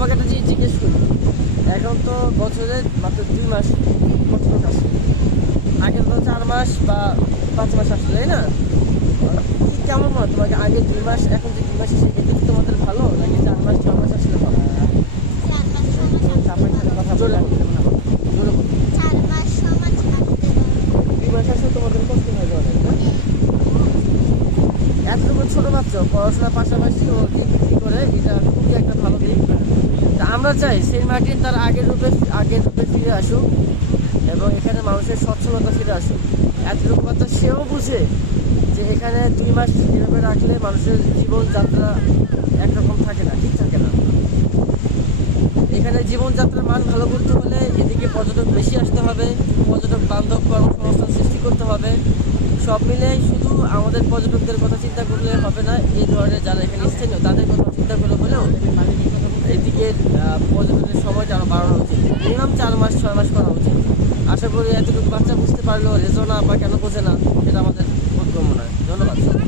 তোমাকে একটা জিনিস জিজ্ঞেস করি, এখন তো বছরের মাত্র 2 মাস পর্যটক আসে, আগে তো 4 মাস বা 5 মাস আসছে, তাই না? কি কেমন মনে হয় তোমাকে, আগে 2 মাস এখন যে 2 মাস এসে এটা কি তোমাদের ভালো, নাকি 4 মাস 6 মাস আসলে ভালো? কথা জোরে জোরে বলো। 2 মাস আসলে তোমাদের কষ্ট হয় অনেক, না? এতটুকু ছোট বাচ্চা পড়াশোনার পাশাপাশি ও ডিগ্রি করে, এটা খুবই একটা ভালো দিক। তা আমরা চাই সেন্ট মার্টিন তার আগের রূপে ফিরে আসুক এবং এখানে মানুষের সচ্ছলতা ফিরে আসুক। এতটুকু বাচ্চা সেও বুঝে যে এখানে 2 মাস এভাবে রাখলে মানুষের জীবনযাত্রা একরকম থাকে না, ঠিক থাকে না। এখানে জীবনযাত্রার মান ভালো করতে হলে এদিকে পর্যটক বেশি আসতে হবে, পর্যটক বান্ধব কর্মসংস্থান সৃষ্টি করতে হবে। সব মিলে শুধু আমাদের পর্যটকদের কথা চিন্তা করলে হবে না, এই ধরনের যারা এখানে স্থানীয় তাদের কথা চিন্তা করে হলেও এদিকে পর্যটনের সময়টা আরও বাড়ানো উচিত। মিনিমাম 4 মাস 6 মাস করা উচিত। আশা করি এতটুকু বাচ্চা বুঝতে পারলেও রেজনা বা কেন বোঝে না, এটা আমাদের বোধগম্য নয়। ধন্যবাদ।